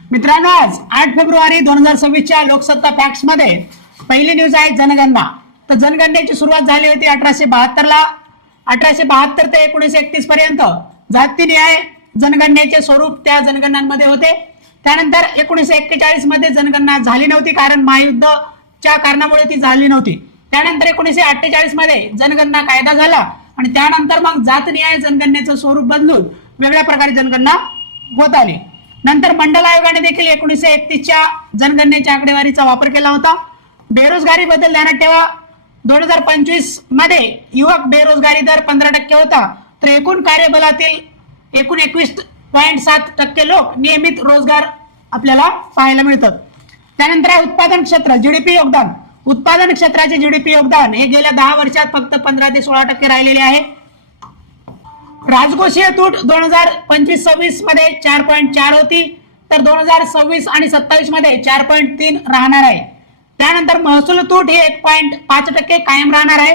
मित्रांनो, आज 8 February 2026च्या Loksatta facts मध्ये पहिली न्यूज आहे जनगणना। तर जनगणनेची सुरुवात झाली होती 1872 ला। 1872 ते 1931 पर्यंत जातीनिहाय जनगणनेचे स्वरूप त्या जनगणनांमध्ये होते। त्यानंतर 1941 मध्ये जनगणना झाली नव्हती, कारण महायुद्धाच्या कारणामुळे ती झाली नव्हती। त्यानंतर 1948 मध्ये जनगणना कायदा झाला आणि त्यानंतर मग जातनिहाय जनगणनेचं स्वरूप बदलून वेगळ्या प्रकारे जनगणना होत आली। नंतर मंडल आयोगाने देखील 1931च्या जनगणनेच्या आकडेवारीचा वापर केला होता। बेरोजगारी बद्दल ध्यानात ठेवा, 2025 मध्ये युवक बेरोजगारी दर 15% होता, तर एकूण कार्यबलातील एकूण 21.7% लोक नियमित रोजगार आपल्याला पाहायला मिळतात। त्यानंतर आहे उत्पादन क्षेत्र, जीडीपी योगदान। उत्पादन क्षेत्राचे जीडीपी योगदान हे गेल्या 10 वर्षात फक्त 15 ते 16% राहिलेले आहे। राजकोषीय तूट 2025-26 मध्ये 4.4 होती, तर 2026 आणि 27 मध्ये 4.3 राहणार आहे। त्यानंतर महसूल तूट हे 1.5% कायम राहणार आहे।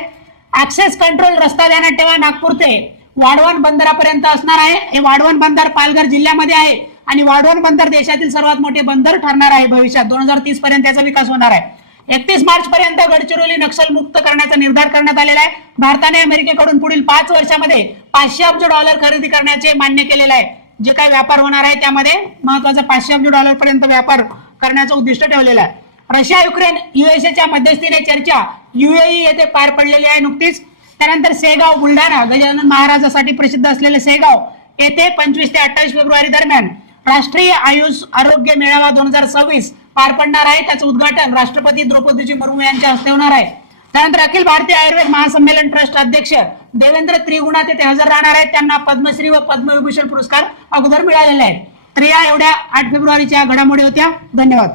ऍक्सेस कंट्रोल रस्ता ध्यानात ठेवा, नागपूर ते वाढवण बंदरापर्यंत असणार आहे। हे वाढवण बंदर पालघर जिल्ह्यामध्ये आहे आणि वाढवण बंदर देशातील सर्वात मोठे बंदर ठरणार आहे। भविष्यात 2030 पर्यंत त्याचा विकास होणार आहे। 31 मार्च पर्यंत गडचिरोली नक्षल मुक्त करण्याचा निर्धार करण्यात आलेला आहे। भारताने अमेरिकेकडून पुढील 5 वर्षामध्ये $500 अब्ज खरेदी करण्याचे मान्य केलेले आहे। जे काही व्यापार होणार आहे त्यामध्ये महत्त्वाचा $500 अब्ज पर्यंत व्यापार करण्याचं उद्दिष्ट ठेवलेलं आहे। रशिया युक्रेन युएसएच्या मध्यस्थीने चर्चा युएई येथे पार पडलेली आहे नुकतीच। त्यानंतर सेगाव बुलढाणा, गजानन महाराजांसाठी प्रसिद्ध असलेले सेगाव येथे 25 ते 28 फेब्रुवारी दरम्यान राष्ट्रीय आयुष आरोग्य मेळावा 2026 पार पडणार आहे। त्याचं उद्घाटन राष्ट्रपती द्रौपदी मुर्मू यांच्या हस्ते होणार आहे। त्यानंतर अखिल भारतीय आयुर्वेद महासंमेलन ट्रस्ट अध्यक्ष देवेंद्र त्रिगुणा ते हजर राहणार आहेत। त्यांना पद्मश्री व पद्मविभूषण पुरस्कार अगोदर मिळालेले आहेत। तर या एवढ्या 8 फेब्रुवारीच्या घडामोडी होत्या। धन्यवाद।